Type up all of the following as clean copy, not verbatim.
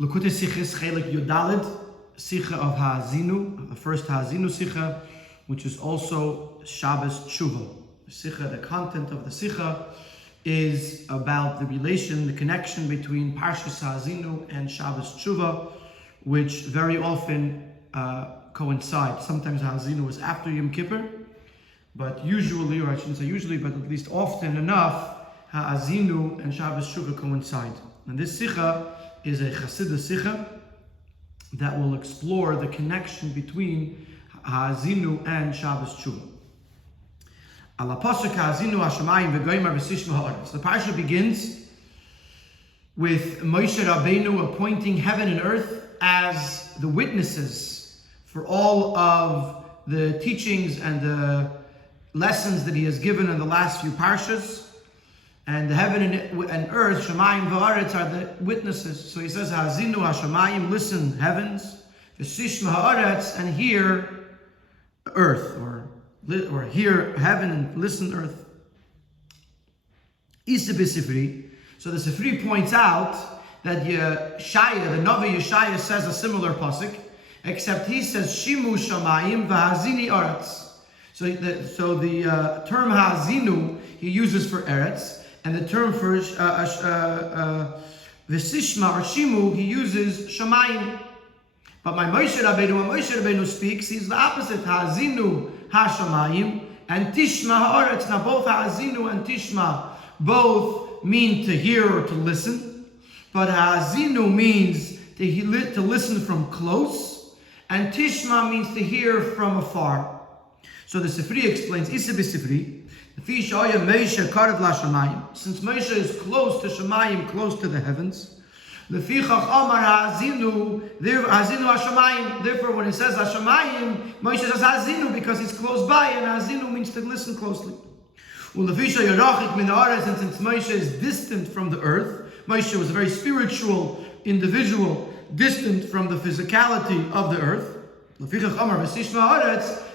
L'kutei Sichos Chelek Yudalid, Sicha of Haazinu, the first Haazinu Sicha, which is also Shabbos Teshuva. The content of the Sicha is about the relation, the connection between Parshas Haazinu and Shabbos Teshuva, which very often coincide. Sometimes Haazinu is after Yom Kippur, but usually, or I shouldn't say usually, but at least often enough, Haazinu and Shabbos Teshuva coincide. And this Sicha is a Chassidus Sicha that will explore the connection between Haazinu and Shabbos Teshuva. Ala pasuk Haazinu Hashemayim v'goymer v'sishma ha'aretz. The parsha begins with Moshe Rabbeinu appointing heaven and earth as the witnesses for all of the teachings and the lessons that he has given in the last few parshas. And the heaven and earth, Shemayim v'aretz, are the witnesses. So he says, Haazinu Hashemayim, listen heavens, v'sishma ha'aretz, and hear earth, or hear heaven and listen earth. Isa b'sifri. So the Sifri points out that Yeshaya, the Navi Yeshaya, says a similar pasuk, except he says Shimu Shamayim v'Hazini Aretz. So the term Haazinu he uses for Eretz, and the term for V'sishma or Shimu he uses Shamayim. But when Moshe Rabbeinu speaks, he's the opposite. Haazinu HaShamayim and Tishma Ha'aretz. Now both Haazinu and Tishma both mean to hear or to listen, but Haazinu means to listen from close, and Tishma means to hear from afar. So the Sifri explains, Isa b'Sifri, since Moshe is close to Shemayim, close to the heavens, therefore when he says Hashemayim, Moshe says Haazinu because he's close by, and Haazinu means to listen closely. And since Moshe is distant from the earth, Moshe was a very spiritual individual, distant from the physicality of the earth.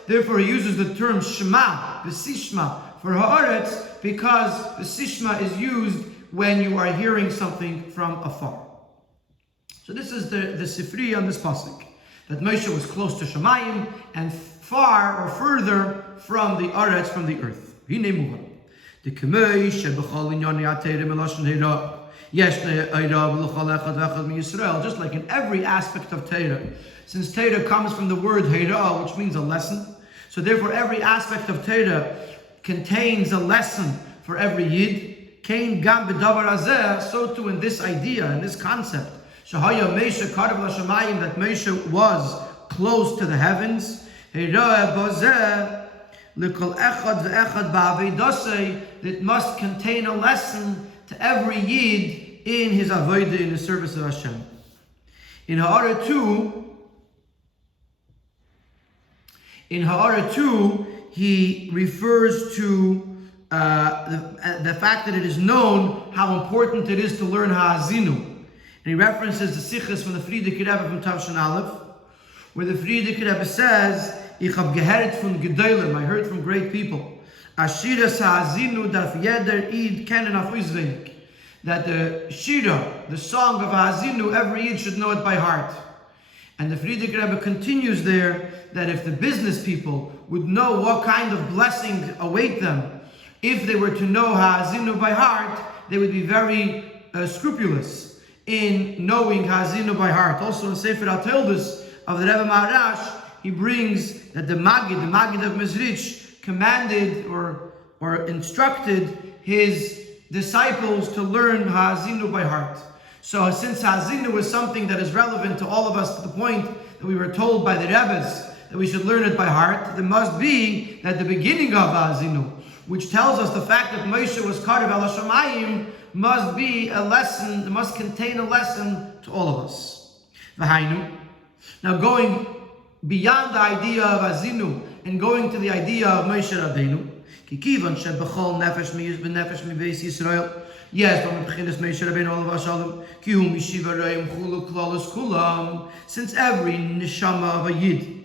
Therefore he uses the term Shema, V'sishma, for Ha'aretz, because V'sishma is used when you are hearing something from afar. So this is the Sifri on this pasuk, that Moshe was close to Shemayim and far or further from the Aretz, from the earth. Just like in every aspect of Torah, since Torah comes from the word Hera, which means a lesson, so therefore every aspect of Torah contains a lesson for every Yid. Kain gam b'davar hazeh, so too in this idea, in this concept, Shahaya Moshe Karav L'Shamayim, that Moshe was close to the heavens. Hera bazeh l'kol echad ve'echad ba'avedasei, that must contain a lesson to every Yid in his avodah, in the service of Hashem. In Ha'ara 2, he refers to the fact that it is known how important it is to learn Haazinu. And he references the Sichos from the Frierdiker Rebbe from Tavshin Aleph, where the Frierdiker Rebbe says, Ich hab gehört von Gedolim, I heard from great people, Ashiras Haazinu darf jeder Yid kennen auf auswendig. That the Shira, the song of Haazinu, every Yid should know it by heart. And the Frierdiker Rebbe continues there that if the business people would know what kind of blessing await them, if they were to know Haazinu by heart, they would be very scrupulous in knowing Haazinu by heart. Also in Sefer HaToldos of the Rebbe Maharash, he brings that the Magid of Mezrich, commanded or instructed his disciples to learn Haazinu by heart. So since Haazinu is something that is relevant to all of us to the point that we were told by the Rebbes that we should learn it by heart, there must be that the beginning of Haazinu, which tells us the fact that Moshe was Karav El Hashemayim, must be a lesson, it must contain a lesson to all of us. V'hainu. Now going beyond the idea of Haazinu and going to the idea of Moshe Rabbeinu, Kikivan shebechol nefesh b'nefesh mibeis Yisrael. Yes, from the beginning Moshe Rabbeinu olav hashalom, ki hu mishiva reim chulu klalos kulam. Since every neshama of a Yid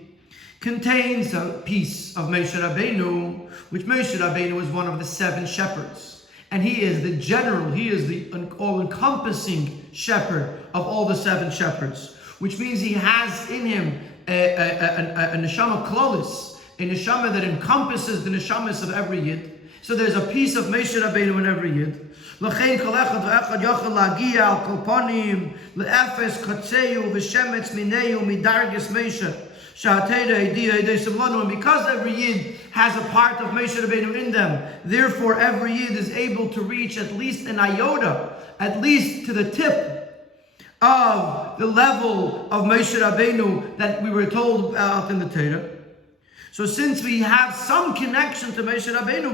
contains a piece of Moshe Rabbeinu, which Moshe Rabbeinu is one of the 7 shepherds. And he is the general, he is the all-encompassing shepherd of all the 7 shepherds, which means he has in him a neshama klolis, a neshama that encompasses the neshamas of every yid. So there's a piece of Moshe Rabbeinu in every yid. L'chein kol echad v'echad yochel lagia al kol panim le'efes kotzeu v'shemetz mineu midargis Moshe sha'ateda idiyah idei simlanu. And because every yid has a part of Moshe Rabbeinu in them, therefore every yid is able to reach at least an iota, at least to the tip of the level of Moshe Rabbeinu that we were told about in the Torah. So since we have some connection to Moshe Rabbeinu,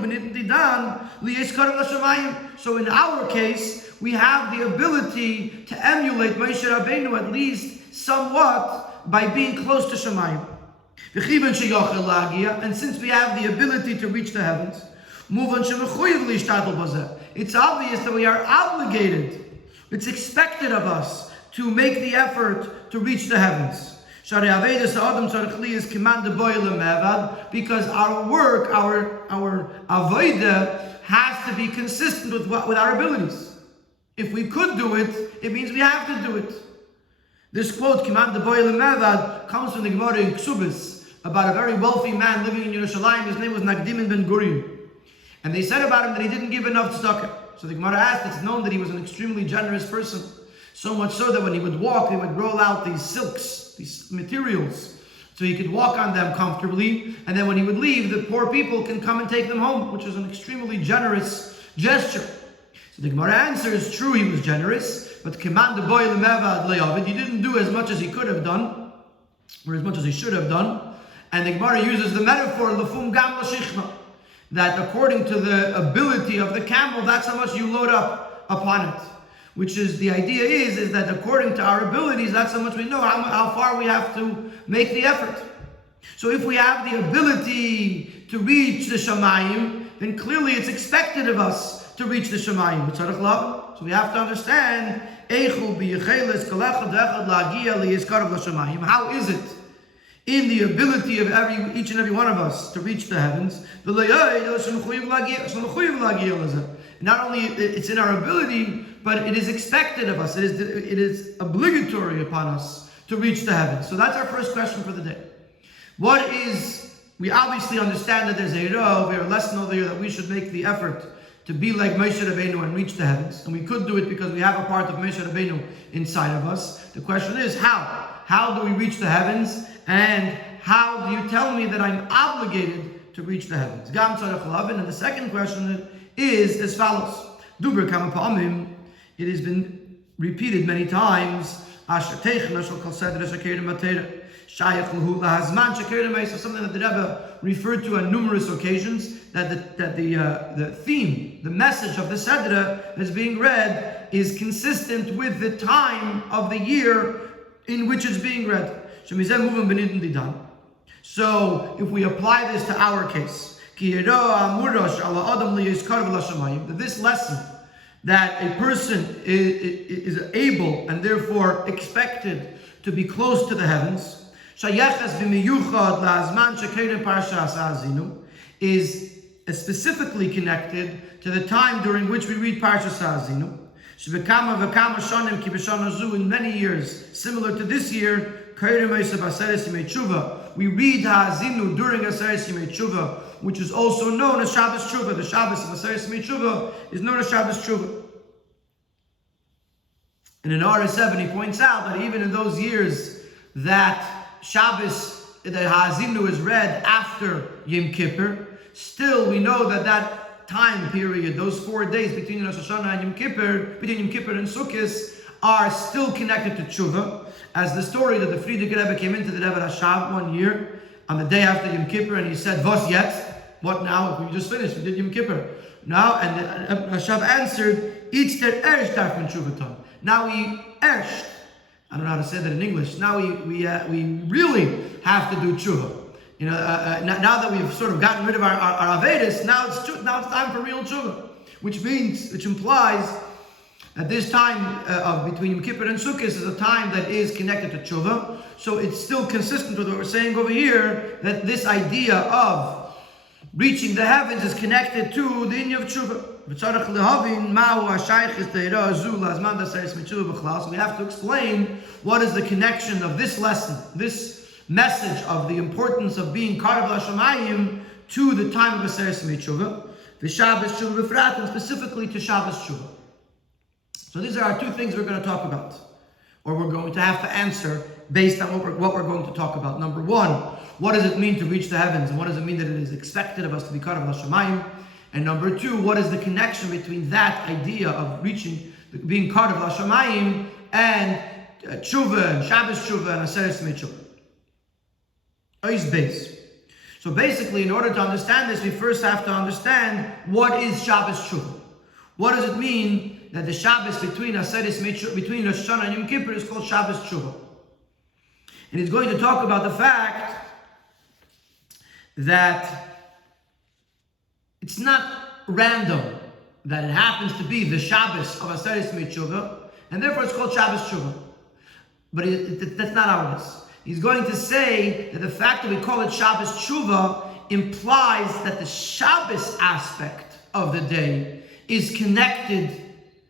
so in our case, we have the ability to emulate Moshe Rabbeinu at least somewhat by being close to Shemayim. And since we have the ability to reach the heavens, it's obvious that we are obligated, it's expected of us to make the effort to reach the heavens. Because our work, our avodah has to be consistent with our abilities. If we could do it, it means we have to do it. This quote, Kiman de Boyle Mevad, comes from the Gemara in Ksubis about a very wealthy man living in Yerushalayim. His name was Nagdim ben Gourarie. And they said about him that he didn't give enough tzedakah. So the Gemara asked, it's known that he was an extremely generous person. So much so that when he would walk, he would roll out these silks, these materials, so he could walk on them comfortably. And then when he would leave, the poor people can come and take them home, which is an extremely generous gesture. So the Gemara answers, true, he was generous, but Keman de Boy Lemevad Le'avid, he didn't do as much as he could have done, or as much as he should have done. And the Gemara uses the metaphor, Lefum Gam L'Shichna, that according to the ability of the camel, that's how much you load up upon it. Which is, the idea is that according to our abilities, that's how much we know, how far we have to make the effort. So if we have the ability to reach the Shamayim, then clearly it's expected of us to reach the Shamayim. So we have to understand, how is it in the ability of each and every one of us to reach the heavens? Not only it's in our ability, but it is expected of us. It is obligatory upon us to reach the heavens. So that's our first question for the day. We obviously understand that there's a lesson over here that we should make the effort to be like Moshe Rabbeinu and reach the heavens. And we could do it because we have a part of Moshe Rabbeinu inside of us. The question is how? How do we reach the heavens? And how do you tell me that I'm obligated to reach the heavens? And the second question is as follows. It has been repeated many times. Something that the Rebbe referred to on numerous occasions, that the theme, the message of the Seder that's being read is consistent with the time of the year in which it's being read. So if we apply this to our case, this lesson, that a person is able and therefore expected to be close to the heavens, is specifically connected to the time during which we read Parshas Haazinu. In many years, similar to this year, we read Haazinu during Aseres Yimei Teshuva, which is also known as Shabbos Teshuva. The Shabbos of Aseres Yimei Teshuva is known as Shabbos Teshuva. And in RS7, he points out that even in those years that Shabbos, that Haazinu is read after Yom Kippur, still we know that time period, those 4 days between Rosh Hashanah and Yom Kippur, between Yom Kippur and Sukkot, are still connected to Teshuva. As the story that the Frierdiker Rebbe came into the Rebbe Rashab one year on the day after Yom Kippur, and he said, "Was jetzt? What now? We just finished. We did Yom Kippur. Now," and the Rashab answered, "It's der erst darf man Teshuva tun." Now we erst, I don't know how to say that in English. Now we really have to do Teshuva. Now that we've sort of gotten rid of our Avedis, now it's time for real Teshuva, which implies that this time between Yom Kippur and Sukkot is a time that is connected to Teshuva. So it's still consistent with what we're saying over here, that this idea of reaching the heavens is connected to the Inyan of Teshuva. So we have to explain what is the connection of this lesson, this message of the importance of being Karav L'Shamayim to the time of Aseres Tshuva, the Shabbos Tshuva B'frat, and specifically to Shabbos Tshuva. So these are our two things we're going to talk about, or we're going to have to answer based on what we're going to talk about. Number one, what does it mean to reach the heavens, and what does it mean that it is expected of us to be Karav L'Shamayim? And number two, what is the connection between that idea of being Karav L'Shamayim and Tshuva and Shabbos Tshuva and Aseres Tshuva? Ois base. So basically, in order to understand this, we first have to understand what is Shabbos Tshuva. What does it mean that the Shabbos between Aseres Tshuva, between Rosh Hashanah and Yom Kippur is called Shabbos Tshuva? And he's going to talk about the fact that it's not random that it happens to be the Shabbos of Aseres Tshuva, and therefore it's called Shabbos Tshuva. But that's not how it is. He's going to say that the fact that we call it Shabbos Tshuva implies that the Shabbos aspect of the day is connected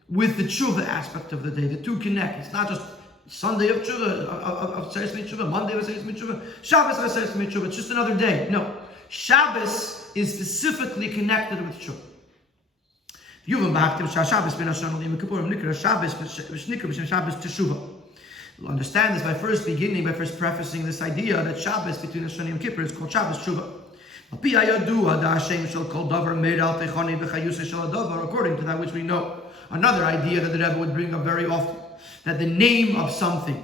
with the Tshuva aspect of the day. The two connect. It's not just Sunday of Tshuva, of Aseres Tshuva, Monday of Aseres Tshuva, Shabbos of Aseres Tshuva. It's just another day. No. Shabbos is specifically connected with Tshuva. We'll understand this by first prefacing this idea that Shabbos between Rosh Hashanah and Yom Kippur is called Shabbos Tshuva. According to that which we know, another idea that the Rebbe would bring up very often, that the name of something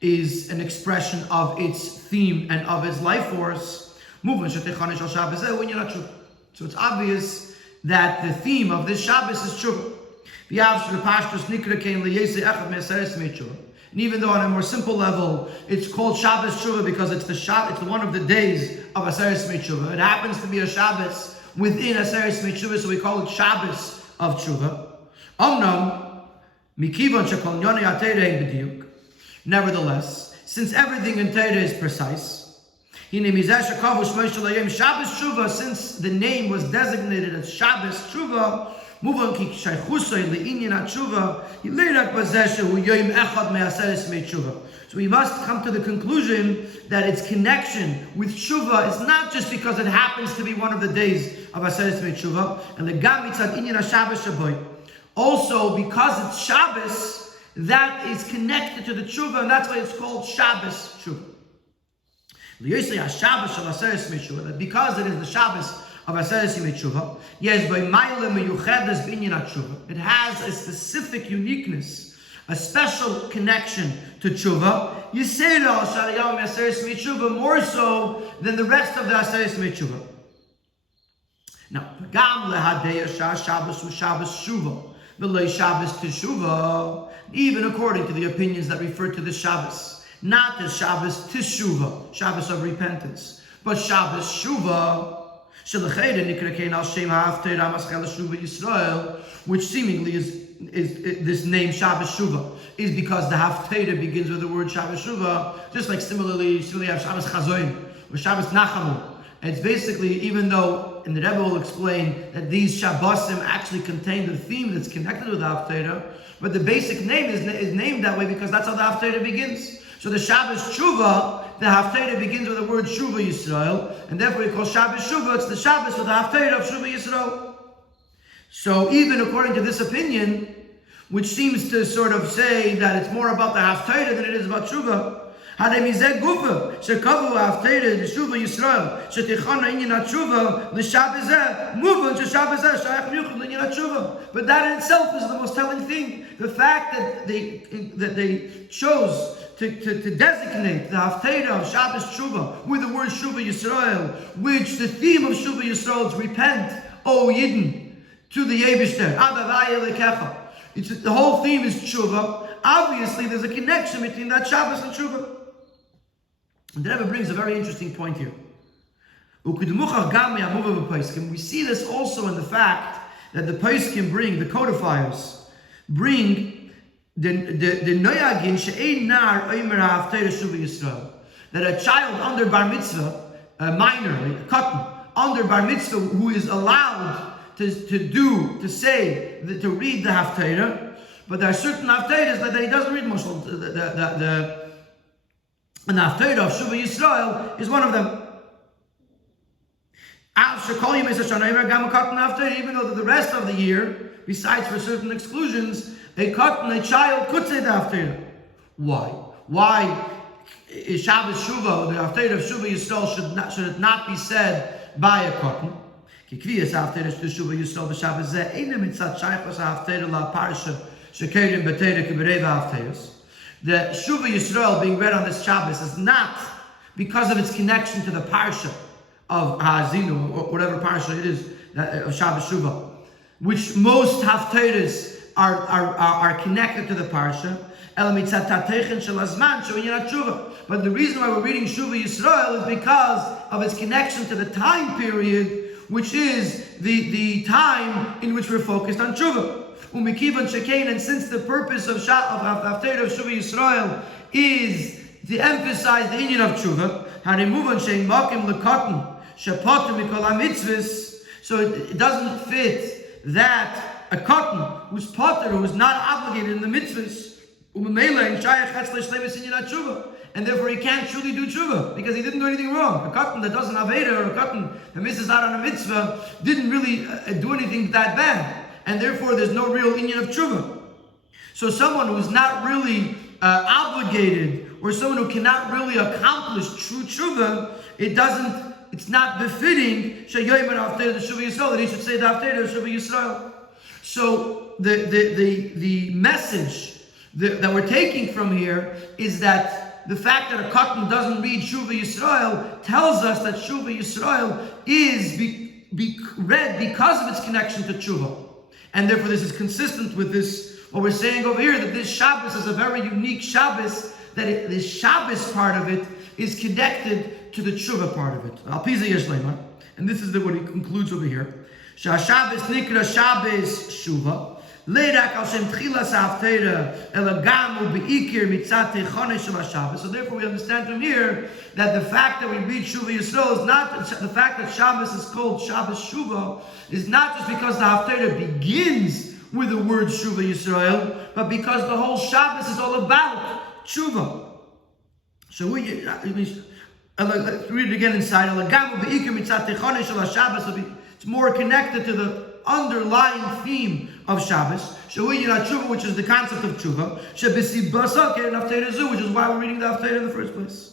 is an expression of its theme and of its life force. So it's obvious that the theme of this Shabbos is Tshuva. And even though on a more simple level, it's called Shabbos Tshuva because it's it's one of the days of Aseres Tshuva. It happens to be a Shabbos within Aseres Tshuva, so we call it Shabbos of Tshuva. Nevertheless, since everything in Torah is precise, Shabbos Tshuva, since the name was designated as Shabbos Tshuva, so we must come to the conclusion that its connection with Tshuva is not just because it happens to be one of the days of Aseres Tshuva, and the Gam Mitzad Inyan HaShabbos Shabbos. Also, because it's Shabbos, that is connected to the Tshuva, and that's why it's called Shabbos Tshuva. That because it is the Shabbos of Aseres Tshuva, yes, by Ma'ila Meyuchedes B'inyan Tshuva, it has a specific uniqueness, a special connection to Tshuva. Yisera Shaliyam Aseres Tshuva more so than the rest of the Aseres Tshuva. Now, Gam Lehadeya Shabbos Shabbos Tshuva, V'lei Shabbos Teshuva, even according to the opinions that refer to the Shabbos, not as Shabbos Teshuva, Shabbos of repentance, but Shabbos Tshuva. Which seemingly is this name Shabbos Tshuva is because the Haftarah begins with the word Shabbos Tshuva, just like similarly you have Shabbos Chazoin or Shabbos Nachamu. And it's basically, even though, and the Rebbe will explain that these Shabbosim actually contain the theme that's connected with the Haftarah, but the basic name is named that way because that's how the Haftarah begins. So the Shabbos Tshuva, the Haftarah begins with the word Shuva Yisrael, and therefore we call Shabbos Shuva. It's the Shabbos with the Haftarah of Shuva Yisrael. So even according to this opinion, which seems to sort of say that it's more about the Haftarah than it is about Shuva, but that in itself is the most telling thing. The fact that they chose to designate the Haftarah of Shabbos Tshuva with the word Shuva Yisrael, which the theme of Shuva Yisrael is repent, O Yidden, to the Yebishter, the whole theme is Tshuva. Obviously, there's a connection between that Shabbos and Tshuva. And the Rebbe brings a very interesting point here. We see this also in the fact that the Poskim bring, the codifiers, bring the noyagin she'ein nar omer ha'haftarah Shuva Yisrael, that a child under bar mitzvah, a minor, a katan, under bar mitzvah, who is allowed to read the Haftarah, but there are certain Haftarahs that he doesn't read. Moshe, the Haftarah of Shuva Yisrael is one of them. Even though the rest of the year, besides for certain exclusions, a child could say the Haftarah. Why? Why is Shabbos Shuva, the Haftarah of Shuva Yisrael, should it not be said by a cotton? The Shuva Yisrael being read on this Shabbos is not because of its connection to the parsha of Haazinu, or whatever parsha it is of Shabbos Shuva, which most Haftarahs are connected to the parsha. But the reason why we're reading Shuva Yisrael is because of its connection to the time period, which is the time in which we're focused on Tshuva. And since the purpose of Haftarah of Shuva Yisrael is to emphasize the inyan of Tshuva, so it doesn't fit that a cotton who's potter, who is not obligated in the mitzvahs, and therefore he can't truly do tshuva because he didn't do anything wrong. A cotton that doesn't have Veda, or a cotton that misses out on a mitzvah, didn't really do anything that bad, and therefore there's no real inyan of tshuva. So someone who's not really obligated, or someone who cannot really accomplish true tshuva, it's not befitting that he should say the Haftarah of Shuva Yisrael. So the message that we're taking from here is that the fact that a cotton doesn't read Shuva Yisrael tells us that Shuva Yisrael is read because of its connection to Tshuva. And therefore this is consistent with this, what we're saying over here, that this Shabbos is a very unique Shabbos, that the Shabbos part of it is connected to the Tshuva part of it. And this is what he concludes over here. Shabbos nikra Shabbos Shuva. So therefore we understand from here that the fact that we read Shuva Yisrael is not, the fact that Shabbos is called Shabbos Shuva is not just because the Haftarah begins with the word Shuva Yisrael, but because the whole Shabbos is all about Tshuva. So let's read it again inside. It's more connected to the underlying theme of Shabbos, which is the concept of Tshuva, which is why we're reading the Haftarah in the first place.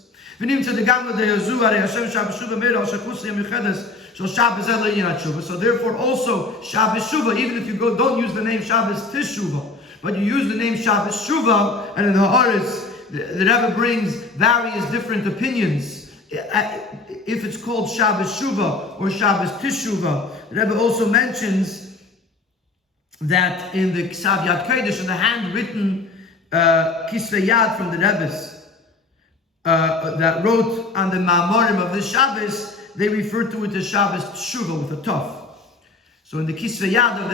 So therefore also Shabbos Shuva, even if you don't use the name Shabbos Teshuva, but you use the name Shabbos Shuva, and in the Haaretz, the Rebbe brings various different opinions. If it's called Shabbos Shuva or Shabbos Teshuva, the Rebbe also mentions that in the Ksav Yad Kodesh, in the handwritten Kisvei Yad from the Rebbe's, that wrote on the Ma'amorim of the Shabbos, they refer to it as Shabbos Teshuva with a Tov. So in the Kisvei Yad of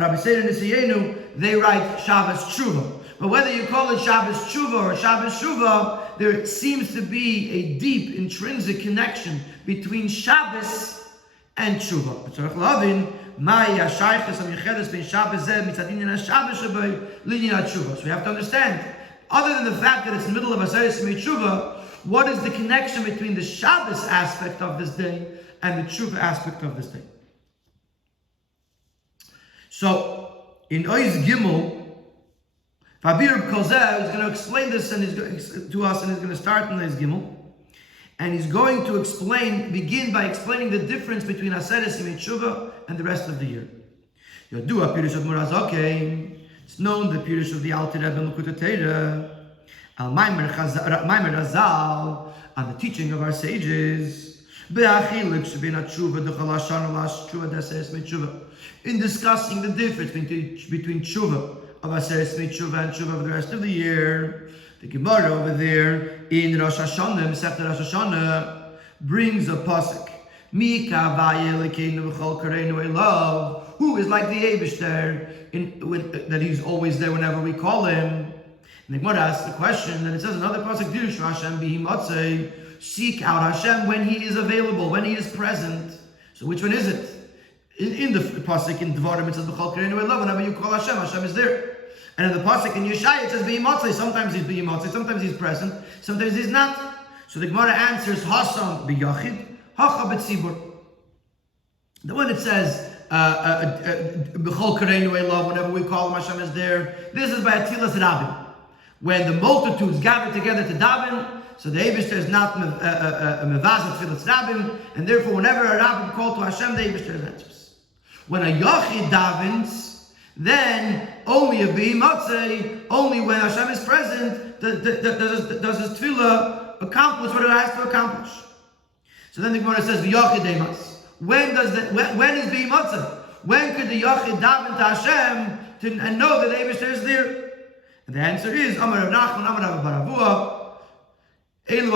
Rabbi Seder Nisiyenu, they write Shabbos Teshuva. But whether you call it Shabbos Teshuva or Shabbos Shuva, there seems to be a deep intrinsic connection between Shabbos and Teshuva. So we have to understand, other than the fact that it's in the middle of Aseres Teshuva, what is the connection between the Shabbos aspect of this day and the Teshuva aspect of this day? So in Oiz Gimel, Fabir Kozeh is going to explain this to us, and he's going to start in Oiz Gimel, and he's going to begin by explaining the difference between Aseres Teshuva and the rest of the year. Yodua Pirush of Murazake, it's known the Pirush of the Alter Rebbe L'Kutei Torah, Al Maimer Razal, on the teaching of our sages, in discussing the difference between Tshuva of Aseres Teshuva and Tshuva of the rest of the year. The Gemara over there in Rosh Hashanah, Masechta Rosh Hashanah, brings a pasuk. Who is like the Eibishter, that he's always there whenever we call him. And the Gemara asks the question, and it says another pasuk, seek out Hashem when He is available, when He is present. So which one is it? In the pasuk in Devarim it says B'chol Kareinu Elav, whenever you call Hashem, Hashem is there. And in the pasuk in Yeshaya it says B'yimatzei, sometimes he's B'yimatzei, sometimes he's present, sometimes he's not. So the Gemara answers Hasam B'yachid, Hacha B'tzibur. The one that says B'chol Kareinu Elav, whenever we call him, Hashem is there. This is by Atilas Rabbi, when the multitudes gather together to daven. So the Eibishter is not mevazat Tfilas Rabbim, and therefore whenever a Rabbim call to Hashem, the Eibishter answers. When a Yachid davens, then only a B'yimatzei, only when Hashem is present, does his Tfilah accomplish what it has to accomplish. So then the Gemara says, V'yachid Eimas. When is B'yimatzei? When could the Yachid daven to Hashem and know that the Eibishter is there? And the answer is, Amar Rav Nachman, Amar Rav Baravua, in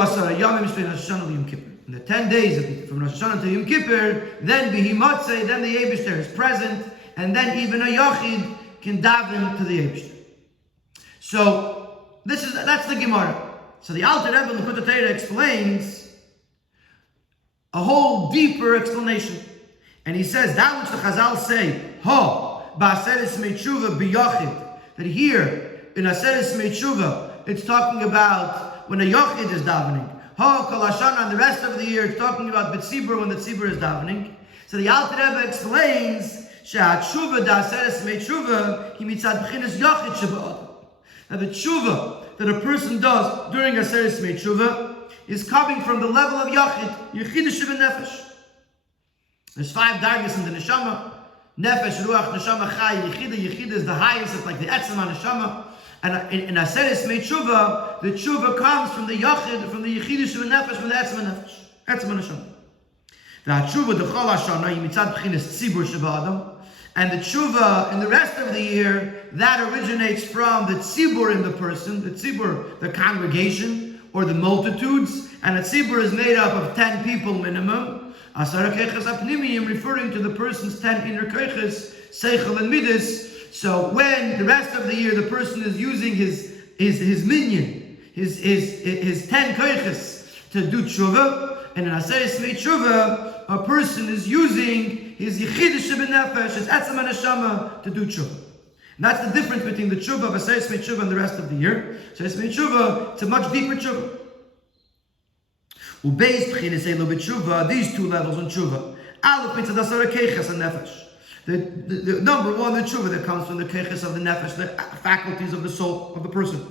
the 10 days from Rosh Hashanah to Yom Kippur, then B'himatzei, then the Eibishter is present, and then even a Yachid can daven to the Eibishter. So that's the Gemara. So the Alter Rebbe in the Likutei Torah explains a whole deeper explanation, and he says that which the Chazal say, ba'aseres meitshuva b'yachid, that here in Aseres meitshuva it's talking about when a Yachid is davening. Kol Hashana, and the rest of the year, it's talking about B'tzibur when the Tzibur is davening. So the Alter Rebbe explains, She'atshuva da'aseres meitshuva, hi mitzad b'chinas Yachid sheba'adam. Now the tshuva that a person does during Aseres meitshuva is coming from the level of Yachid, Yechid shebenefesh. There's 5 dargis in the neshama: nefesh, ruach, neshama, chai, Yechid. Yechid is the highest, it's like the etzem neshama. And in Aseres Meitshuva, the tshuva comes from the Yachid, from the Yechid shebenefesh, from the etzem nefesh, etzem neshama. The tshuva the Chol Hashana mitzad b'chinas tzibur sheba'adam, and the tshuva in the rest of the year that originates from the tzibur in the person, the tzibur, the congregation or the multitudes, and a tzibur is made up of 10 people minimum. Asara keiches apnimiyim, referring to the person's 10 inner keiches, seichel and midas. So when the rest of the year the person is using his minyan, his 10 keiches to do tshuva, and in Aseres Meitshuva a person is using his Yechid shebenefesh, his etzem neshama to do tshuva. And that's the difference between the tshuva of Aseres Meitshuva and the rest of the year. Aseres Meitshuva, it's a much deeper tshuva. Ubeis b'chinas elo b'tshuva, these 2 levels in tshuva. Aleph mitzad asara keiches and nefesh. The number 1, the tshuva that comes from the keiches of the nefesh, the faculties of the soul of the person.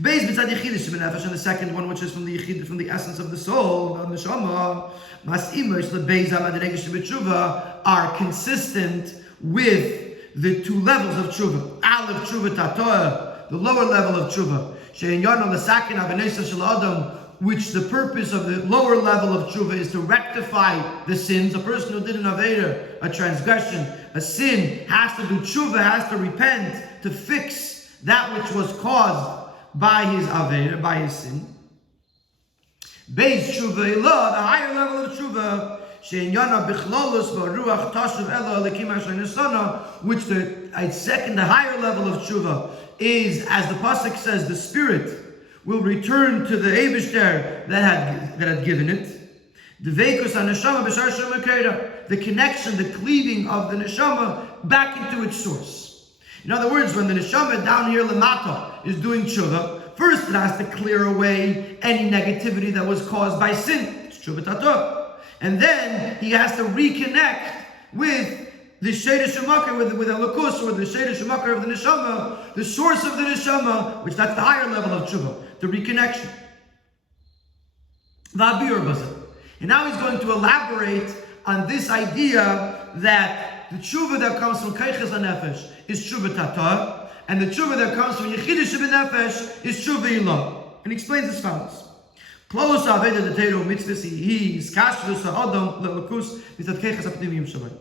Beis mitzad Yechid shebenefesh, and the second one, which is from the Yechid, from the essence of the soul, the neshama, mas'imesh lebeis ha'madregah shebetshuva, are consistent with the 2 levels of tshuva. Aleph tshuva tatoah, the lower level of tshuva. She'inyan l'sakin ha'benesa shel adam, which the purpose of the lower level of tshuva is to rectify the sins. A person who did an avera, a transgression, a sin, has to do tshuva, has to repent to fix that which was caused by his avera, by his sin. Beis tshuva ilah, the higher level of tshuva, she'inyan bichlolus v'ruach tashuv ela elikim asher nesana, which the higher level of tshuva is, as the pasuk says, the spirit will return to the Eibishter that had given it. The veikus haneshama b'shar shemekera, the connection, the cleaving of the neshama back into its source. In other words, when the neshama down here lamata is doing tshuva, first it has to clear away any negativity that was caused by sin. It's tshuva tato, and then he has to reconnect with the Sheidah Shemakar, with Elokus, or the Sheidah Shemakar of the neshama, the source of the neshama, which that's the higher level of tshuva. The reconnection. And now he's going to elaborate on this idea that the tshuva that comes from keiches hanefesh is tshuva tata, and the tshuva that comes from Yechid shebenefesh is tshuva ilah. And he explains as follows. Klos aveda the Torah mitzvahs he is kashrus ha'adam le'elokus mitzad keiches ha'pnimiyim shalai.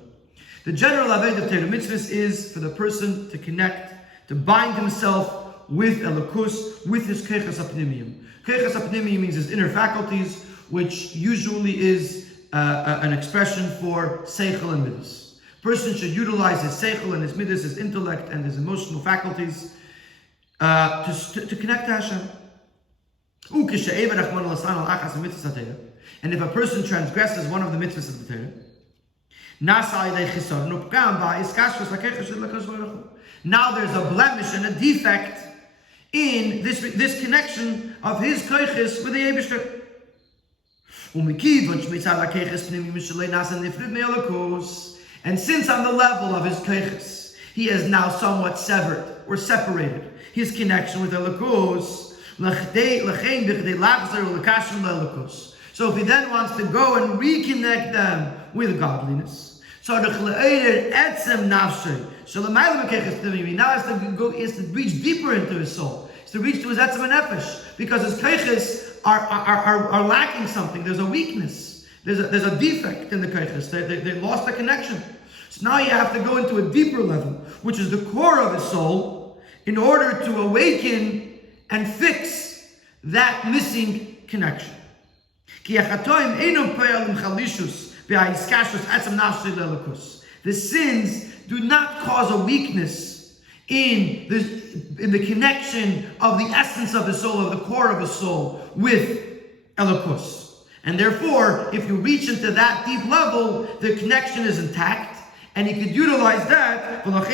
The general aveda of Torah mitzvahs is for the person to connect, to bind himself with Elokus, with his keiches ha'pnimiyim. Keiches ha'pnimiyim means his inner faculties, which usually is an expression for seichel and midas. Person should utilize his seichel and his midas, his intellect and his emotional faculties to connect to Hashem. And if a person transgresses one of the mitzvahs of the Torah, Now there's a blemish and a defect in this connection of his koiches with the Eibishter. And since on the level of his koiches, he has now somewhat severed or separated his connection with Elokus. So if he then wants to go and reconnect them with godliness, so the now has to go, is to reach deeper into his soul. It's to reach to his etzem and nefesh, because his keiches are lacking something. There's a weakness. There's a defect in the keiches. They lost the connection. So now you have to go into a deeper level, which is the core of his soul, in order to awaken and fix that missing connection. The sins do not cause a weakness in the connection of the essence of the soul, of the core of the soul, with Elokus. And therefore, if you reach into that deep level, the connection is intact, and he could utilize that. So if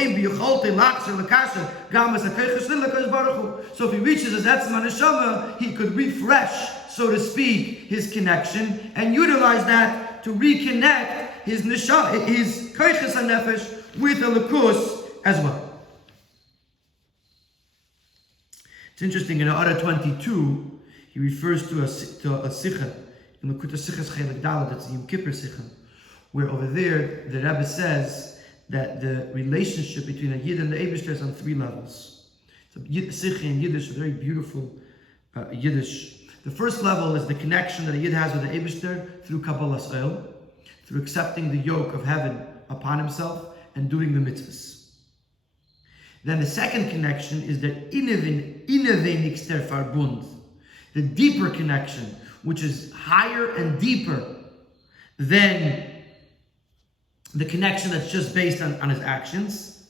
he reaches his etzem and neshama, he could refresh, so to speak, his connection, and utilize that to reconnect his neshama, his koiches and nefesh, with Elokus as well. It's interesting, in Orah 22, he refers to a sikha, in Lakuta Sichas Chelek Dalet, that's the Yom Kippur Sikha, where over there, the Rabbi says that the relationship between a Yid and the Eibishter is on 3 levels. It's a Sikha in Yiddish, a very beautiful Yiddish. The first level is the connection that a Yid has with the Eibishter through Kabbalas Oil, through accepting the yoke of heaven upon himself and doing the mitzvahs. Then the second connection is the innewenigster Verbund, the deeper connection, which is higher and deeper than the connection that's just based on his actions.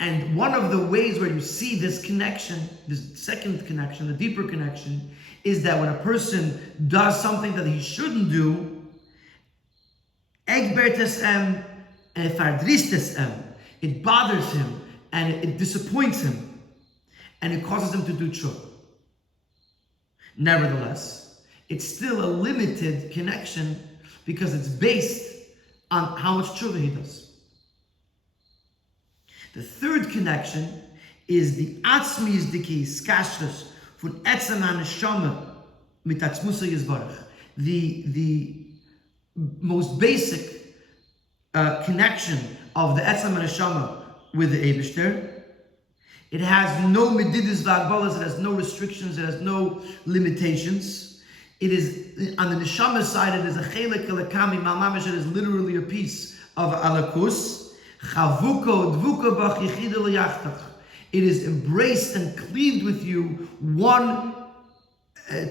And one of the ways where you see this connection, this second connection, the deeper connection, is that when a person does something that he shouldn't do, it bothers him and it disappoints him and it causes him to do tshuva. Nevertheless, it's still a limited connection because it's based on how much tshuva he does. The third connection is the atzmi diki skashus von etzem haneshama mit atzmusa yizbarach. The most basic connection of the etzem haneshama with the Eibishter. It has no medidus v'agbalas, it has no restrictions, it has no limitations. It is, on the neshama side, it is a chelek elakami malmamish, it is literally a piece of alakus. Chavuko dvuko bach yichida liyachtach. It is embraced and cleaved with you, one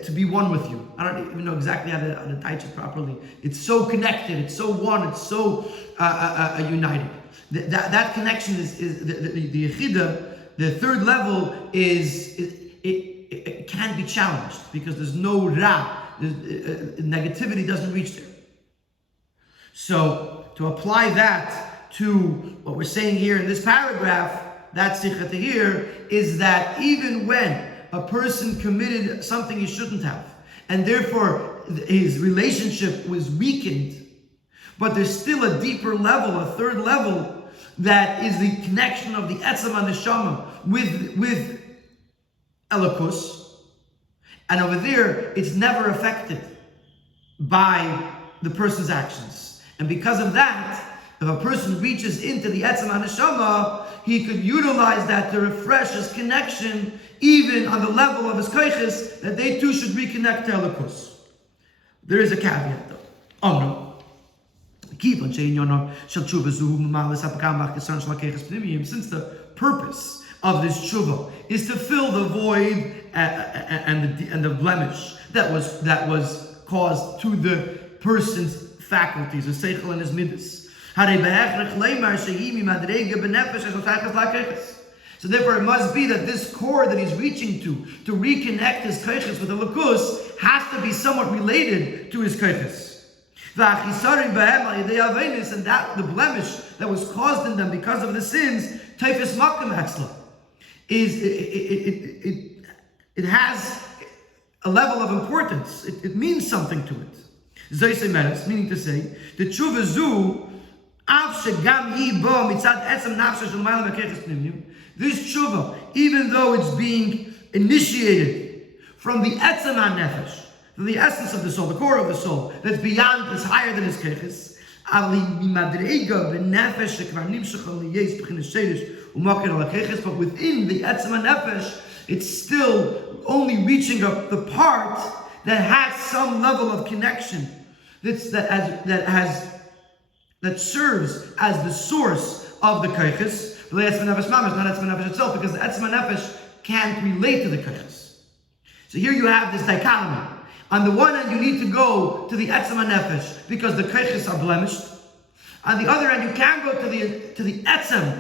to be one with you. I don't even know exactly how to teach it properly. It's so connected, it's so one, it's so united. That connection is the yichida. The third level it can't be challenged because there's no ra, negativity doesn't reach there. So to apply that to what we're saying here in this paragraph, that sikha to here is that even when a person committed something he shouldn't have, and therefore his relationship was weakened, but there's still a deeper level, a third level, that is the connection of the etzem and neshama with Elokus, and over there it's never affected by the person's actions. And because of that, if a person reaches into the etzem and neshama, he could utilize that to refresh his connection, even on the level of his koiches, that they too should reconnect to Elokus. There is a caveat though. Oh no. Since the purpose of this tshuva is to fill the void and the blemish that was caused to the person's faculties, the seichel and his midas. So therefore it must be that this core that he's reaching to reconnect his koiches with the lakus has to be somewhat related to his koiches. And that the blemish that was caused in them because of the sins, Taifis Makam Atzla, it has a level of importance. It means something to it. Zoyse Meres, meaning to say, the Teshuva Zu, this Teshuva, even though it's being initiated from the Etzem HaNefesh, from the essence of the soul, the core of the soul, that's beyond, that's higher than his keches, but within the Etzem HaNefesh, it's still only reaching up the part that has some level of connection, that serves as the source of the keches. The Etzem HaNefesh Mamash, not Etzem HaNefesh itself, because the Etzem HaNefesh can't relate to the keches. So here you have this dichotomy. On the one hand, you need to go to the Etzem HaNefesh because the keches are blemished. On the other hand, you can't go to the Etzem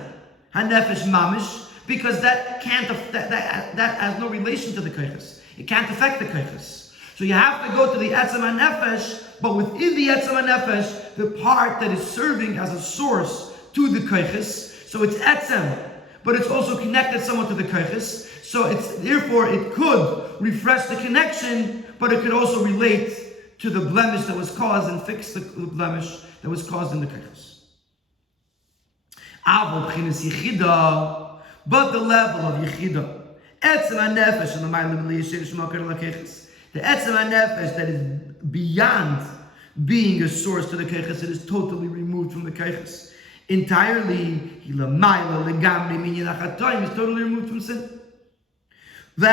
HaNefesh Mamish because that has no relation to the keches. It can't affect the keches. So you have to go to the Etzem HaNefesh, but within the Etzem HaNefesh, the part that is serving as a source to the keches. So it's Etzem, but it's also connected somewhat to the keches. So therefore it could refresh the connection, but it could also relate to the blemish that was caused and fix the blemish that was caused in the keches. But the level of Yechida, Etzem HaNefesh and the Etzem HaNefesh that is beyond being a source to the keches, it is totally removed from the keches. Entirely, is totally removed from sin. So the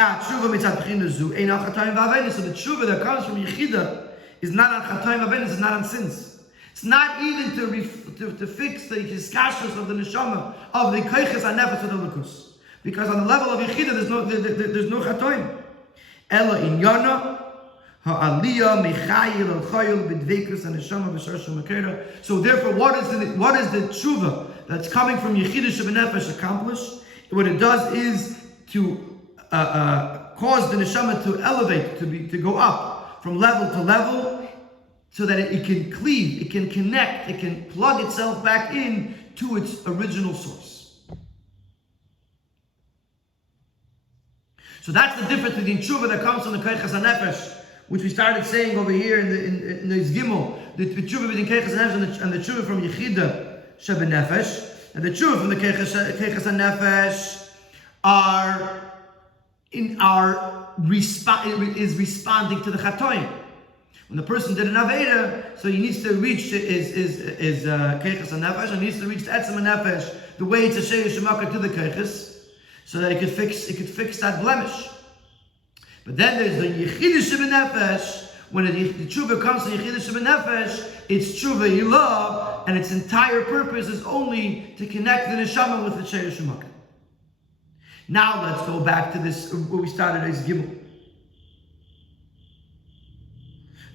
Teshuva that comes from Yechida is not on Chatoim Vavenis, it's not on sins. It's not even to fix the hiskashus of the neshama of the keches HaNefesh of the lukus, because on the level of Yechida there's no Chatoim. Ela inyana ha'aliyah mechayil al chayil b'dveikus haneshama b'shar shumakera. So therefore, what is the Teshuva that's coming from Yechida Shebenefesh accomplish? What it does is to cause the neshama to elevate, to go up from level to level, so that it can cleave, it can connect, it can plug itself back in to its original source. So that's the difference between tshuva that comes from the keches HaNefesh, which we started saying over here in the Gimel, the tshuva between keches HaNefesh and the tshuva from Yechida Shebenefesh, and the tshuva from the keches HaNefesh is responding to the chatoim. When the person did an aveda, so he needs to reach his keches HaNefesh, and he needs to reach the Etzem HaNefesh the way it's a sheish shemaka to the keches, so that it could fix that blemish. But then there's the Yechida Shebenefesh. When the tshuva comes to Yechida Shebenefesh, it's tshuva ilah, and its entire purpose is only to connect the neshama with the sheish shemaka. Now let's go back to this where we started as Gimel,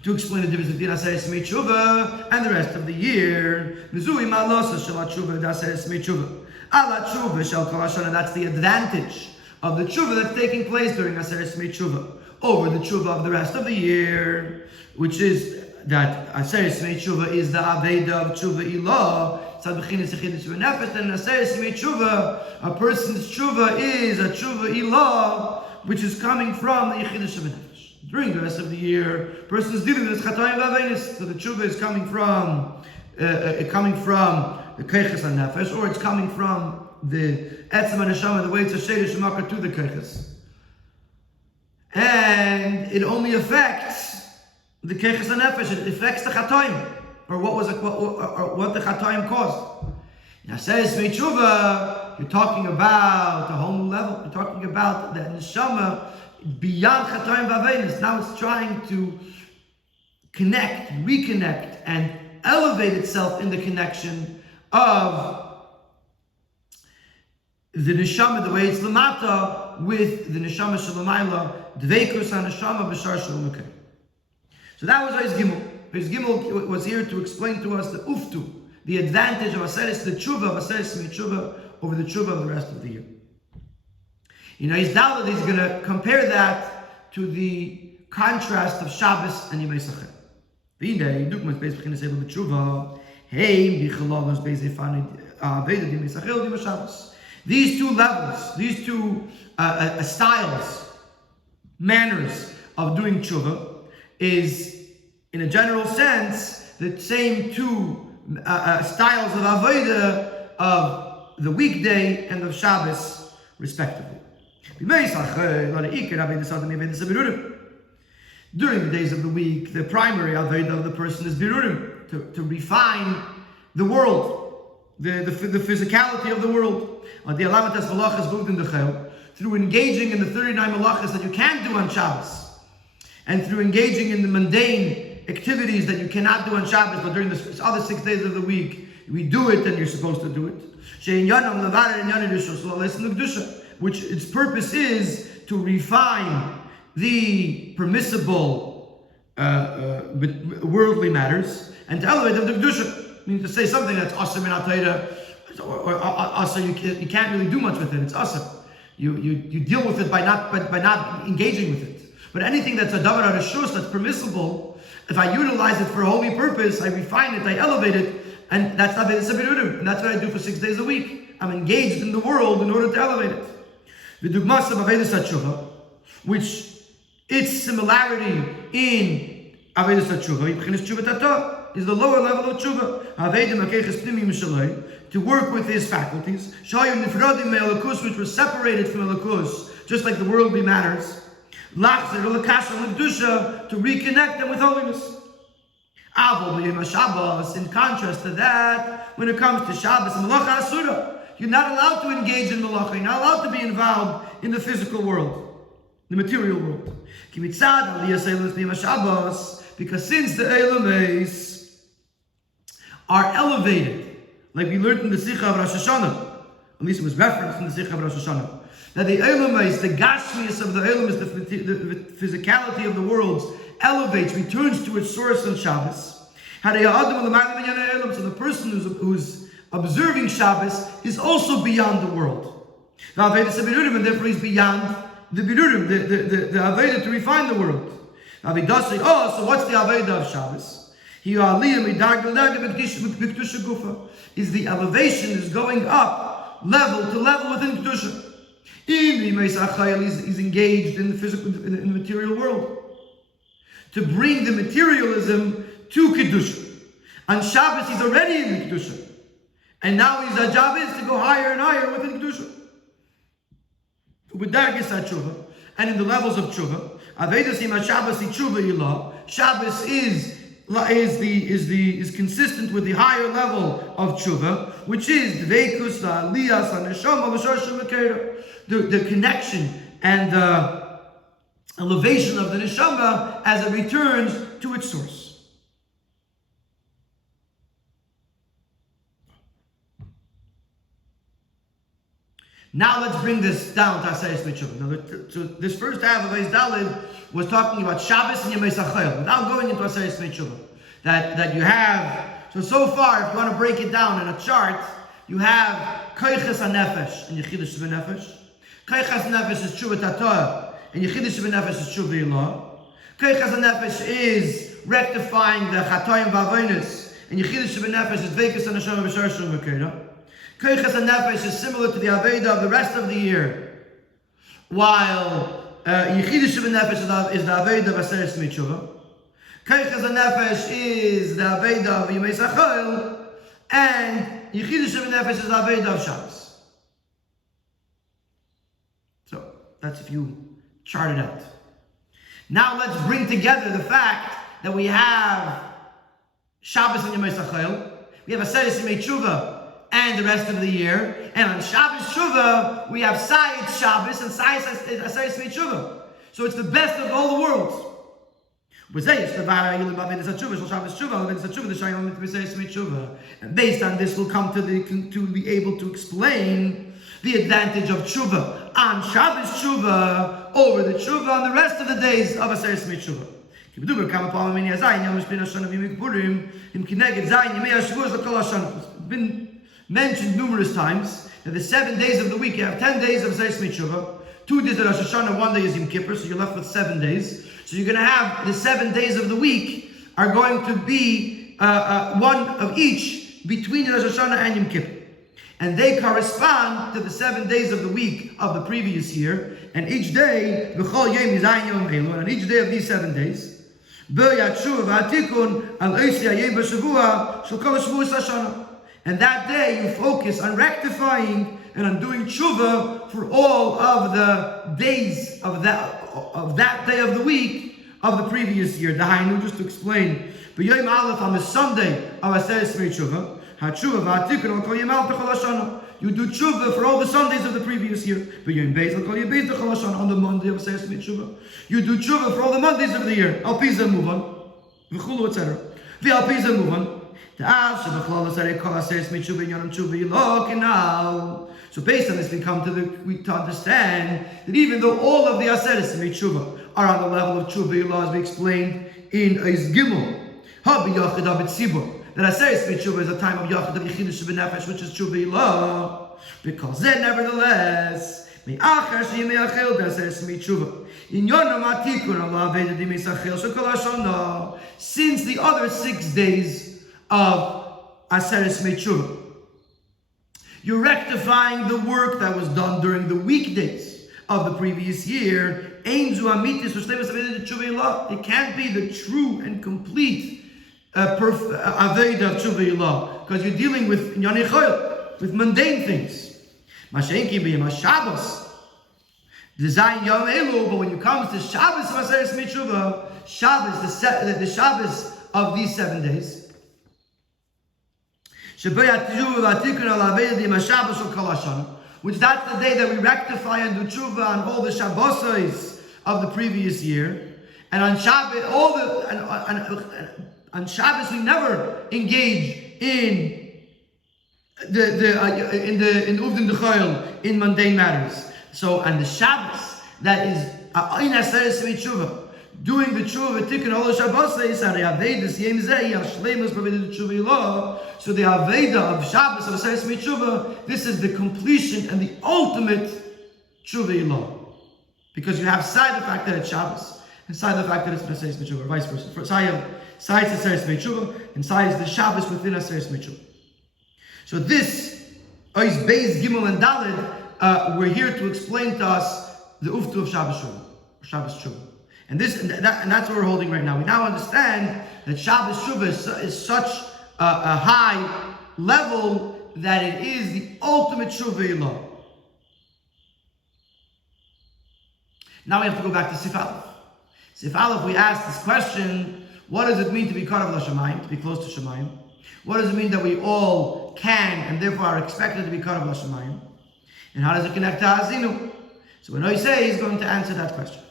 to explain the difference between Aseres Yemei Teshuva and the rest of the year. Mizui ma'alosa shel Teshuva v'Aseres Yemei Teshuva. Ala Teshuva shel Kol Hashana. That's the advantage of the Teshuva that's taking place during Aseres Yemei Teshuva over the Teshuva of the rest of the year, which is that Aseres Yemei Teshuva is the Aveda of Teshuva Ilah. And Aseres Yemei Teshuva, a person's Teshuva is a Teshuva Ilah, which is coming from the Yechida Shebenefesh. During the rest of the year, a person is dealing with Chatoim Vavenis, so the Teshuva is coming from the Keches HaNefesh, or it's coming from the Etzem HaNeshama, the way it's a Sheish Shemaka to the Keches. And it only affects the Keches HaNefesh, it affects the Chatoim, or what the Chatoim caused. In Aseres Yemei Teshuva, you're talking about a whole new level. You're talking about the Neshama beyond Chatoim Vavenis. Now it's trying to connect, reconnect, and elevate itself in the connection of the Neshama, the way it's Lamata, with the Neshama Shalamayla, Dveikus HaNeshama B'shar Shalomekei. So that was Ois Gimel. Ois Gimel was here to explain to us the Uftu, the advantage of Aseres, the Tshuva of Aseres Yemei Teshuva over the Tshuva of the rest of the year. His Daled is going to compare that to the contrast of Shabbos and Yemei Sachem. V'inei, dukmas beis b'chinas elu b'tshuva, heim b'chilavos beis efani aveda dim esachel dim Shabbos. These two levels, these two styles, manners of doing tshuva is, in a general sense, the same two styles of avodah of the weekday and of Shabbos, respectively. During the days of the week, the primary avodah of the person is birurim, to refine the world, the physicality of the world. Through engaging in the 39 malachas that you can do on Shabbos, and through engaging in the mundane activities that you cannot do on Shabbos, but during the other 6 days of the week, we do it and you're supposed to do it. Which its purpose is to refine the permissible worldly matters and to elevate them to kedusha. I mean, to say something that's awesome in Atayra, or awesome, you can't really do much with it. It's awesome. You deal with it by not engaging with it. But anything that's a davar harishus, that's permissible, if I utilize it for a holy purpose, I refine it, I elevate it, and that's not and that's what I do for 6 days a week. I'm engaged in the world in order to elevate it. V'dugmas of Avedus HaTshuva, which its similarity in Avedus HaTshuva, is the lower level of tshuva. To work with his faculties, which were separated from Elokus, just like the worldly matters, to reconnect them with holiness. In contrast to that, when it comes to Shabbos and Malacha Asura, you're not allowed to engage in Malacha, you're not allowed to be involved in the physical world, the material world. Because since the Eilames are elevated, like we learned in the Sikha of Rosh Hashanah, at least it was referenced in the Sikha of Rosh Hashanah, that the Eilames, the Gashmius of the Eilames, the physicality of the worlds, elevates, returns to its source on Shabbos. So the person who's observing Shabbos is also beyond the world. And therefore he's beyond the birurim, the Aveda to refine the world. So what's the Aveda of Shabbos? Is the elevation is going up level to level within Kedusha. He's engaged in the physical, in the material world, to bring the materialism to Kedusha. On Shabbos, he's already in the Kedusha. And now his job is to go higher and higher within Kedusha. With Dargis HaTshuva, and in the levels of Tshuva, Shabbos is consistent with the higher level of Tshuva, which is Dveikus, Aliyas, Neshama, the connection and the elevation of the Neshama as it returns to its source. Now let's bring this down to Asayis Mitzvah. So this first half of Eis Daled was talking about Shabbos and Yemei Sachayil, without going into Asayis Mitzvah. That you have, so far, if you want to break it down in a chart, you have Koiches HaNefesh and Yechidush HaNefesh. Koiches HaNefesh is Tshuva Tatah, and Yechidush HaNefesh is Tshuva Ilah. Koiches HaNefesh is rectifying the Chatoyim V'Avonos, and Yechidush HaNefesh is Veikus HaNeshama V'Sharshim V'Keira. Koiches HaNefesh is similar to the Aveda of the rest of the year, while Yechidush HaNefesh is the Aveda of Asayis Mitzvah. Koiches HaNefesh is the Aveda of Yemei Sachayil, and Yechidush HaNefesh is the Aveda of Shabbos. So, that's if you chart it out. Now let's bring together the fact that we have Shabbos and Yemei Sachayil, we have Asayis Yemei Tshuva, and the rest of the year. And on Shabbos Tshuva, we have Sayit Shabbos and Sayit Yemei Tshuva. So it's the best of all the worlds. And based on this, we'll come to be able to explain the advantage of Tshuva on Shabbos Tshuva over the Tshuva on the rest of the days of Asayis Yemei Tshuva. It's been mentioned numerous times that the 7 days of the week, you have 10 days of Asayis Yemei Tshuva, 2 days of Rosh Hashanah, 1 day is Yom Kippur, so you're left with 7 days. So you're going to have the 7 days of the week are going to be one of each between Rosh Hashanah and Yom Kippur. And they correspond to the 7 days of the week of the previous year. And each day, and on each day of these 7 days, and that day you focus on rectifying and on doing tshuva for all of the days of that day of the week of the previous year. The Haazinu, just to explain, B'yom Aleph on the Sunday of Aseres Tshuva, you do tshuva for all the Sundays of the previous year. On the Monday of Aseres Tshuva, you do tshuva for all the Mondays of the year. Al Pisa move on, v'chulu etc. V'al Pisa move on. So based on this, we to understand that even though all of the Aseres Tshuva are on the level of tshuva, as we explained in Eis Gimel, that Aseres Tshuva is a time of Yachid of Yechidus B'Nefesh, which is Tshuva, because then, nevertheless, since the other 6 days of Aseres Tshuva, you're rectifying the work that was done during the weekdays of the previous year. It can't be the true and complete Aveda of Tshuva, because you're dealing with with mundane things. Shabbos, but when it comes to Shabbos of Aseres Tshuva, Shabbos, the Shabbos of these 7 days, which that's the day that we rectify and do tshuva on all the Shabbosos of the previous year, and on Shabbos, on Shabbos we never engage in Uvdin Dechayil, in mundane matters. So on the Shabbos that is in Aseres Tshuva, doing the tshuva, tikkun all the Shabbosos, are Avedas Yom Zeh, Shleimus B'Avedas Tshuva. So the Aveda of Shabbos of Aseres Tshuva, this is the completion and the ultimate Tshuva, because you have side the fact that it's Shabbos and side the fact that it's Aseres Tshuva, or vice versa. For side Aseres Tshuva and side is the Shabbos within Aseres Tshuva. So this Ois Beis Gimel and Daled, we're here to explain to us the Uftu of Shabbos Tshuva, or Shabbos Tshuva. And that's what we're holding right now. We now understand that Shabbos Tshuva is such a high level that it is the ultimate Tshuva. Now we have to go back to Sif Aleph. Sif Aleph, we asked this question: what does it mean to be Karav L'Shamayim, to be close to Shamayim? What does it mean that we all can and therefore are expected to be Karav L'Shamayim? And how does it connect to Haazinu? So when I say he's going to answer that question.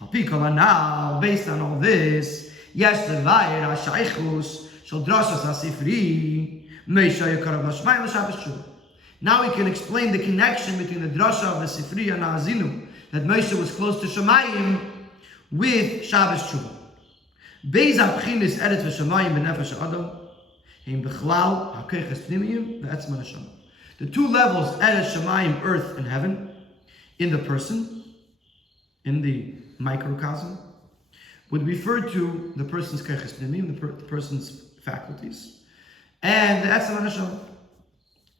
Now, based on all this, yes, the Vayir HaShaychus shall drashas HaSifri Meisha Yekarav L'Shamayim L'Shabbos Tshuva. Now we can explain the connection between the drasha of the Sifri and Haazinu, that Moshe was close to Shamayim, with Shabbos Tshuva. Beis HaBchinis Eretz VeShamayim B'Nefesh HaAdam Heim B'chlal HaKeiches Pnimiyim V'Etzma Neshama. The two levels, Eretz Shamayim, earth and heaven, in the person, in the microcosm, would refer to the person's Keiches Pnimiyim, the person's faculties, and the Etzma Neshama.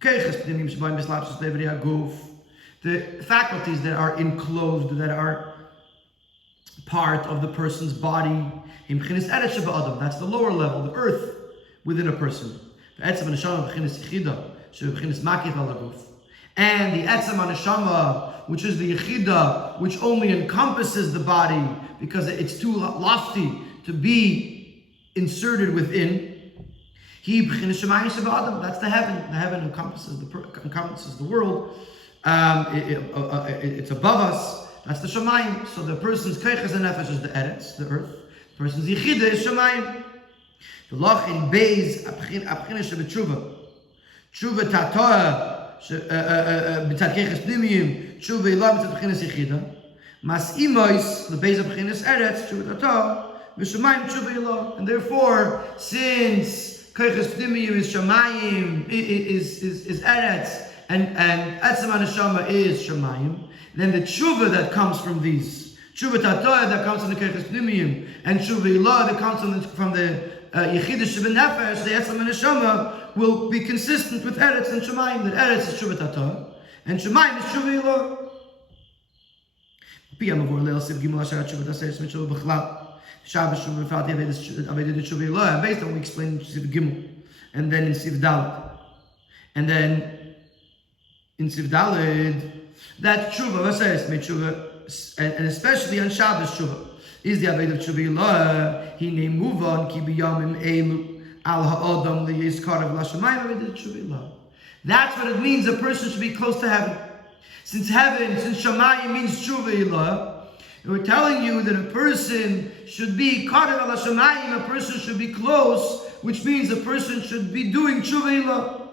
Keiches Pnimiyim Shamayim B'Slapshus B'Evri HaGuf, the faculties that are enclosed, that are part of the person's body. That's the lower level, the earth within a person. And the Etzem Neshama, which is the Yechida, which only encompasses the body because it's too lofty to be inserted within. That's the heaven. The heaven encompasses the world. It's above us. That's the Shamayim. So the person's Keiches and Nefesh is the Eretz, the earth. The person's Yechida is Shamayim. The Loch in Beis Abchinish B'Tshuva. Tshuva Tatoa B'Tzad Keiches Pnimiyim. Tshuva Ilah B'Tzad B'Chinis Yechida. Mas Imois, the Beis Abchinish Eretz, Tshuva Tatoa B'Shamayim Tshuva Ilah. And therefore, since Keiches Pnimiyim is Shamayim, is Eretz, and Etzem Neshama is Shamayim, then the tshuva that comes from these, Teshuva Tatoa that comes from the Keiches Pnimiyim, and Teshuva Ilah that comes from the Yechidah Sheba Nefesh, the Etzem and Neshama, will be consistent with Eretz and Shemayim, that Eretz is Teshuva Tatoa, and Shemayim is Teshuva Ilah. Shabbos Teshuva without the Avodah Teshuva Ilah, based on what we explained in Siv Gimel, and then in Siv Dalet, and then in Siv Dalet, that Teshuva, and especially on Shabbos Teshuva, is the Avodah Teshuva Ilah. Hine muvan ki biyamim elu al ha'adam liyizkarav l'shamayim Avodah Teshuva Ilah. That's what it means. A person should be close to heaven. Since Shamayim means Teshuva Ilah, and we're telling you that a person should be karav al Shamayim. A person should be close, which means a person should be doing Teshuva Ilah.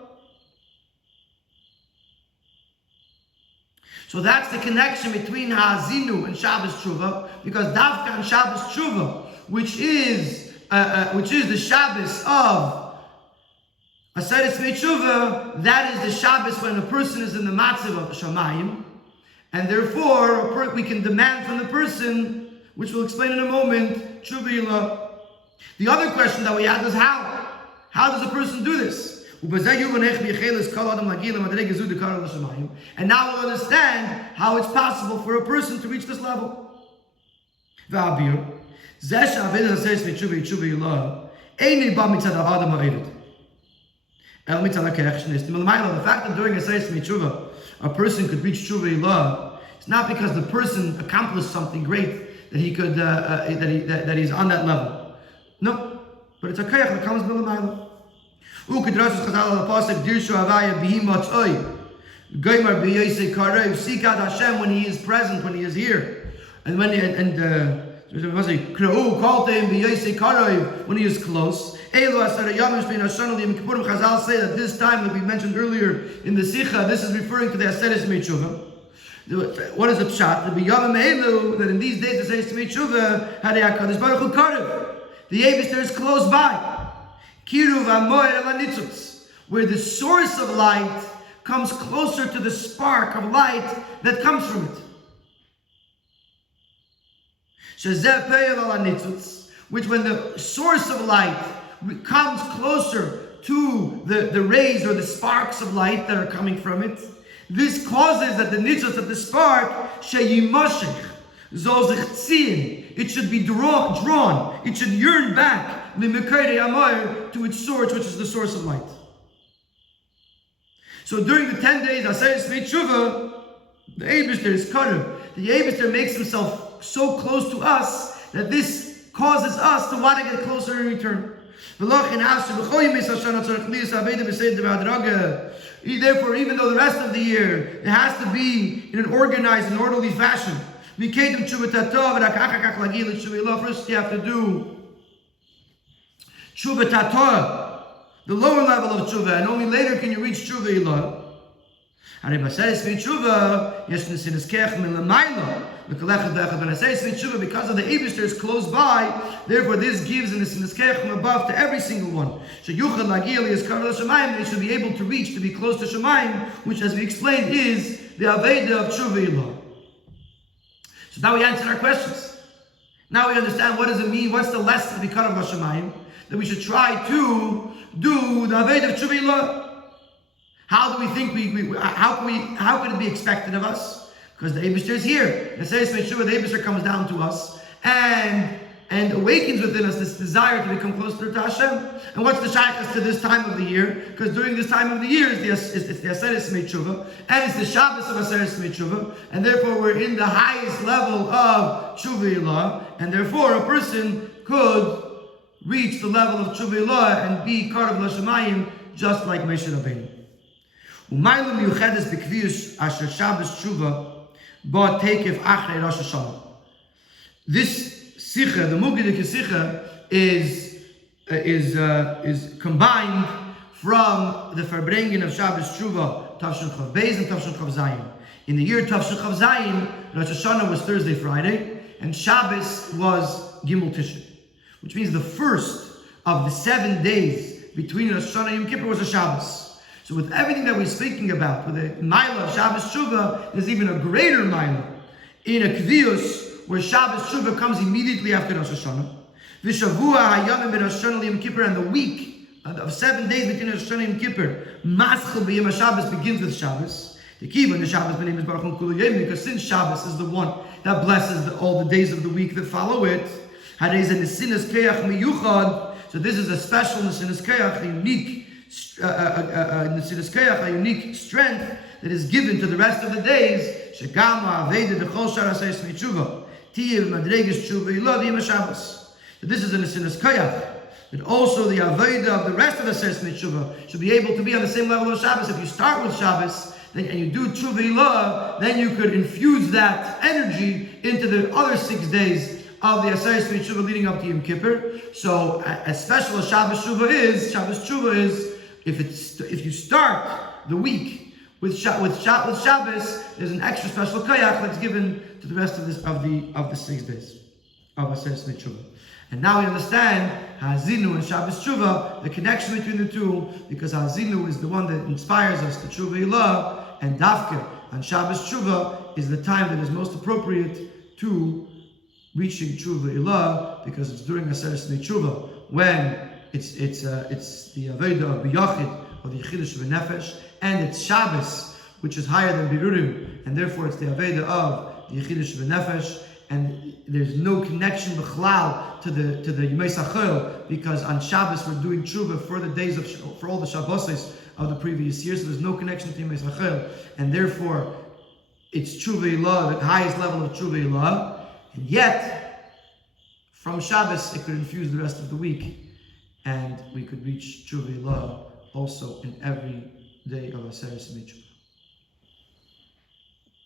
So that's the connection between Haazinu and Shabbos Teshuva, because Davka and Shabbos Teshuva, which is the Shabbos of Aseret Teshuva, that is the Shabbos when a person is in the matzav of Shamayim, and therefore we can demand from the person, which we'll explain in a moment, Teshuva Ilah. The other question that we had was how? How does a person do this? And now we'll understand how it's possible for a person to reach this level. The fact that during a Teshuva a person could reach Teshuva Ilah, it's not because the person accomplished something great that he could that he's on that level. No, but it's a koyach that comes milamayla. Seek out Hashem when He is present, when He is here, and when call to Him when He is close. Chazal say that this time, that we mentioned earlier in the Sikha, this is referring to the Aseret Teshuva. What is the pshat? That in these days the Aseret Teshuva had HaKadosh Baruch Hu karev. The Eibishter is close by. Where the source of light comes closer to the spark of light that comes from it. Which when the source of light comes closer to the rays or the sparks of light that are coming from it, this causes that the nitzutz of the spark, it should be drawn, it should yearn back to its source, which is the source of light. So during the 10 days, Aseret Teshuva, the Eibishter is karev. The Eibishter makes himself so close to us that this causes us to want to get closer in return. Therefore, even though the rest of the year it has to be in an organized and orderly fashion, first you have to do Teshuva Tatoa, the lower level of Teshuva, and only later can you reach Teshuva Ilah. Because of the Eibishter is close by, therefore this gives in the Sinas above to every single one. They should be able to reach, to be close to Shemayim, which, as we explained, is the Aveda of Teshuva Ilah. So now we answered our questions. Now we understand what does it mean, what's the lesson of the Karav Hashemayim, that we should try to do the Aved of Teshuva Ilah. How do we think how could it be expected of us? Because the Eibishter is here. The Eibishter comes down to us and awakens within us this desire to become closer to Hashem. And what's the shaykhs to this time of the year? Because during this time of the year it's the Aseret Teshuva, and it's the Shabbos of Aseret Teshuva, and therefore we're in the highest level of Teshuva Ilah, and therefore a person could reach the level of Teshuva Ilah and be Karav L'Shamayim just like Moshe Rabbeinu. Umaylu miyuchedes b'kviyus asher Shabbos Teshuva ba teikef achrei Rosh Hashanah. This Sikha, the Mugadik Sikha, is combined from the Farbrengen of Shabbos Teshuva, Tavshin Chav Beis and Tavshin Chav Zayin. In the year Tavshin Chav Zayin, Rosh Hashanah was Thursday, Friday, and Shabbos was Gimel Tishrei, which means the first of the 7 days between Rosh Hashanah and Yom Kippur was a Shabbos. So with everything that we're speaking about, with the Maila of Shabbos Teshuva, there's even a greater Maila in a Kviyus where Shabbos Teshuva comes immediately after Rosh Hashanah. V'shavua hayamim ben Rosh Hashanah Yom Kippur, and the week of 7 days between Rosh Hashanah and Yom Kippur, Maschil b'Yom HaShabbos begins with Shabbos. The Kiva, the Shabbos, my name is Baruch Hu Kulu Yom, because since Shabbos is the one that blesses all the days of the week that follow it, so this is a special Nesinas Keach, a unique Nesinas Keach, a unique strength that is given to the rest of the days. So this is a Nesinas Keach. But also the Avodah of the rest of the Seres Tshuva should be able to be on the same level of Shabbos. If you start with Shabbos, and you do Tshuva Ilah, then you could infuse that energy into the other 6 days of the Seres Tshuva leading up to Yom Kippur. So, as special as Shabbos Tshuva is, if you start the week with Shabbos, there's an extra special kayak that's given to the rest of the 6 days of the Seres Tshuva. And now we understand Haazinu and Shabbos Teshuva, the connection between the two, because Haazinu is the one that inspires us to Teshuva Ilah, and Dafke on Shabbos Teshuva is the time that is most appropriate to reaching Teshuva Ilah, because it's during Aseres Teshuva when it's the Avodah of B'Yachid, or the Yechidah Sheb'Nefesh, and it's Shabbos, which is higher than Birurim, and therefore it's the Avodah of the Yechidah Sheb'Nefesh. And there's no connection b'chlal to the Yemei Sachel, because on Shabbos we're doing tshuva for the days for all the Shabboses of the previous year. So there's no connection to Yemei Sachel, and therefore it's tshuva ilah, the highest level of tshuva ilah. And yet, from Shabbos it could infuse the rest of the week, and we could reach tshuva ilah also in every day of Aseres Tshuva.